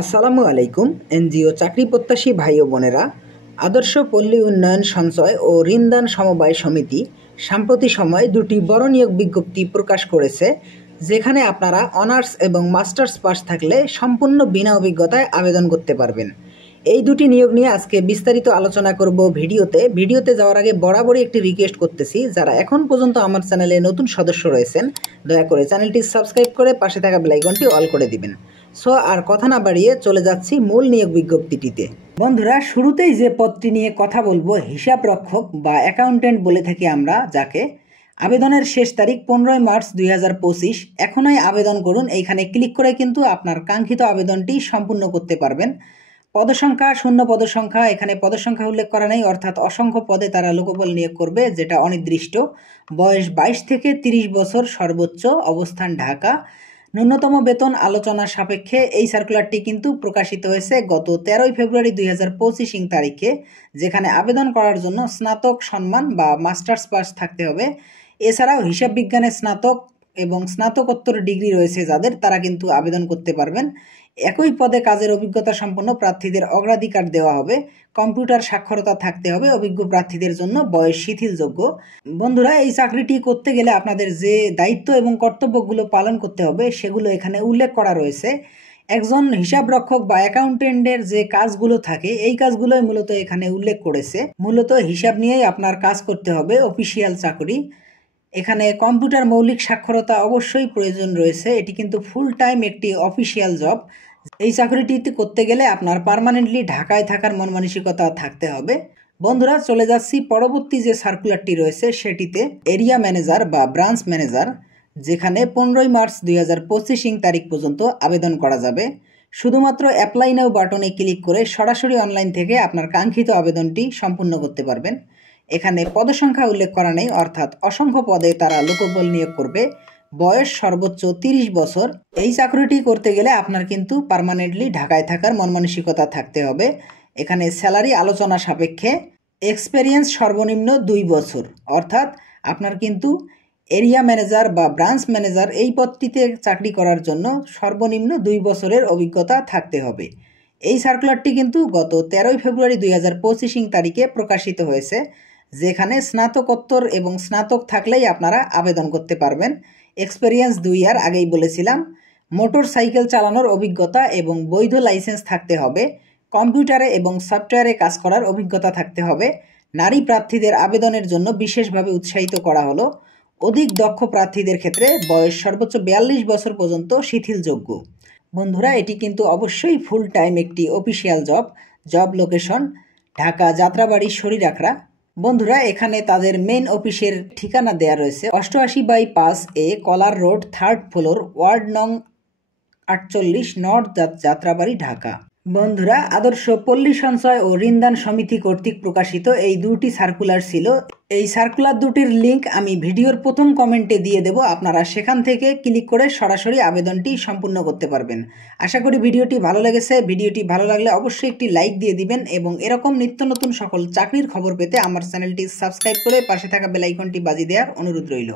আসসালামু আলাইকুম। এনজিও চাকরি প্রত্যাশী ভাই ও বোনেরা, আদর্শ পল্লী উন্নয়ন সঞ্চয় ও ঋণদান সমবায় সমিতি সাম্প্রতিক সময়ে দুটি বড় নিয়োগ বিজ্ঞপ্তি প্রকাশ করেছে, যেখানে আপনারা অনার্স এবং মাস্টার্স পাস থাকলে সম্পূর্ণ বিনা অভিজ্ঞতায় আবেদন করতে পারবেন। এই দুটি নিয়োগ নিয়ে আজকে বিস্তারিত আলোচনা করব ভিডিওতে যাওয়ার আগে বরাবরই একটি রিকোয়েস্ট করতেছি, যারা এখন পর্যন্ত আমার চ্যানেলে নতুন সদস্য রয়েছেন দয়া করে চ্যানেলটি সাবস্ক্রাইব করে পাশে থাকা বেল আইকনটি অল করে দিবেন। সো আর কথা না বাড়িয়ে চলে যাচ্ছি মূল নিয়োগ বিজ্ঞপ্তিটিতে। বন্ধুরা, শুরুতেই যে পদটি নিয়ে কথা বলবো, হিসাব রক্ষক বা অ্যাকাউন্টেন্ট বলে থাকি আমরা যাকে। আবেদনের শেষ তারিখ 15 মার্চ 2025। এখনই আবেদন করুন। এইখানে ক্লিক করে কিন্তু আপনার কাঙ্ক্ষিত আবেদনটি সম্পূর্ণ করতে পারবেন। পদসংখ্যা শূন্য পদসংখ্যা, এখানে পদসংখ্যা উল্লেখ করা নেই, অর্থাৎ অসংখ্য পদে তারা লোকবল নিয়োগ করবে, যেটা অনির্দিষ্ট। বয়স 22 থেকে 30 বছর, সর্বোচ্চ অবস্থান ঢাকা। ন্যূনতম বেতন আলোচনা সাপেক্ষে। এই সার্কুলারটি কিন্তু প্রকাশিত হয়েছে গত 13 ফেব্রুয়ারি 2025 তারিখে, যেখানে আবেদন করার জন্য স্নাতক সম্মান বা মাস্টার্স পাস থাকতে হবে। এছাড়াও হিসাব বিজ্ঞানে স্নাতক এবং স্নাতকোত্তর ডিগ্রি রয়েছে যাদের, তারা কিন্তু আবেদন করতে পারবেন। একই পদে কাজের অভিজ্ঞতা সম্পন্ন প্রার্থীদের অগ্রাধিকার দেওয়া হবে। কম্পিউটার সাক্ষরতা থাকতে হবে অভিজ্ঞ প্রার্থীদের জন্য, বয়স শিথিলযোগ্য। বন্ধুরা, এই চাকরিটি করতে গেলে আপনাদের যে দায়িত্ব এবং কর্তব্যগুলো পালন করতে হবে সেগুলো এখানে উল্লেখ করা রয়েছে। একজন হিসাব রক্ষক বা অ্যাকাউন্টেন্টের যে কাজগুলো থাকে, এই কাজগুলোই মূলত এখানে উল্লেখ করেছে। মূলত হিসাব নিয়েই আপনার কাজ করতে হবে, অফিসিয়াল চাকরি। এখানে কম্পিউটার মৌলিক সাক্ষরতা অবশ্যই প্রয়োজন রয়েছে। এটি কিন্তু ফুল টাইম একটি অফিসিয়াল জব। এই চাকরিটি করতে গেলে আপনার পার্মানেন্টলি ঢাকায় থাকার মন মানসিকতা থাকতে হবে। বন্ধুরা, চলে যাচ্ছি পরবর্তী যে সার্কুলারটি রয়েছে সেটিতে। এরিয়া ম্যানেজার বা ব্রাঞ্চ ম্যানেজার, যেখানে 15 মার্চ 2025 তারিখ পর্যন্ত আবেদন করা যাবে। শুধুমাত্র অ্যাপ্লাই নাও বাটনে ক্লিক করে সরাসরি অনলাইন থেকে আপনার কাঙ্ক্ষিত আবেদনটি সম্পূর্ণ করতে পারবেন। এখানে পদসংখ্যা উল্লেখ করা নেই, অর্থাৎ অসংখ্য পদে তারা লোকবল নিয়োগ করবে। বয়স সর্বোচ্চ 30 বছর। এই চাকরিটি করতে গেলে আপনার কিন্তু পার্মানেন্টলি ঢাকায় থাকার মন মানসিকতা থাকতে হবে। এখানে স্যালারি আলোচনা সাপেক্ষে। এক্সপেরিয়েন্স সর্বনিম্ন 2 বছর, অর্থাৎ আপনার কিন্তু এরিয়া ম্যানেজার বা ব্রাঞ্চ ম্যানেজার এই পদটিতে চাকরি করার জন্য সর্বনিম্ন 2 বছরের অভিজ্ঞতা থাকতে হবে। এই সার্কুলারটি কিন্তু গত 13 ফেব্রুয়ারি 2025 তারিখে প্রকাশিত হয়েছে, যেখানে স্নাতকোত্তর এবং স্নাতক থাকলেই আপনারা আবেদন করতে পারবেন। এক্সপেরিয়েন্স 2 ইয়ার আগেই বলেছিলাম। মোটর সাইকেল চালানোর অভিজ্ঞতা এবং বৈধ লাইসেন্স থাকতে হবে। কম্পিউটারে এবং সফটওয়্যারে কাজ করার অভিজ্ঞতা থাকতে হবে। নারী প্রার্থীদের আবেদনের জন্য বিশেষভাবে উৎসাহিত করা হলো। অধিক দক্ষ প্রার্থীদের ক্ষেত্রে বয়স সর্বোচ্চ 42 বছর পর্যন্ত শিথিলযোগ্য। বন্ধুরা, এটি কিন্তু অবশ্যই ফুল টাইম একটি official job. Job location Dhaka, Jatrabari, শরীরাখড়া। বন্ধুরা, এখানে তাদের মেন অফিসের ঠিকানা দেয়া রয়েছে 88/5 কলার রোড, 3rd ফ্লোর, ওয়ার্ড নং 48, নর্থ, যাত্রাবাড়ি, ঢাকা। বন্ধুরা, আদর্শ পল্লী সঞ্চয় ও ঋণদান সমিতি কর্তৃক প্রকাশিত এই দুটি সার্কুলার ছিল। এই সার্কুলার দুটির লিংক আমি ভিডিওর প্রথম কমেন্টে দিয়ে দেব, আপনারা সেখান থেকে ক্লিক করে সরাসরি আবেদনটি সম্পূর্ণ করতে পারবেন। আশা করি ভিডিওটি ভালো লেগেছে। ভিডিওটি ভালো লাগলে অবশ্যই একটি লাইক দিয়ে দিবেন এবং এরকম নিত্য নতুন সকল চাকরির খবর পেতে আমার চ্যানেলটি সাবস্ক্রাইব করে পাশে থাকা বেল আইকনটি বাজিয়ে দেওয়ার অনুরোধ রইল।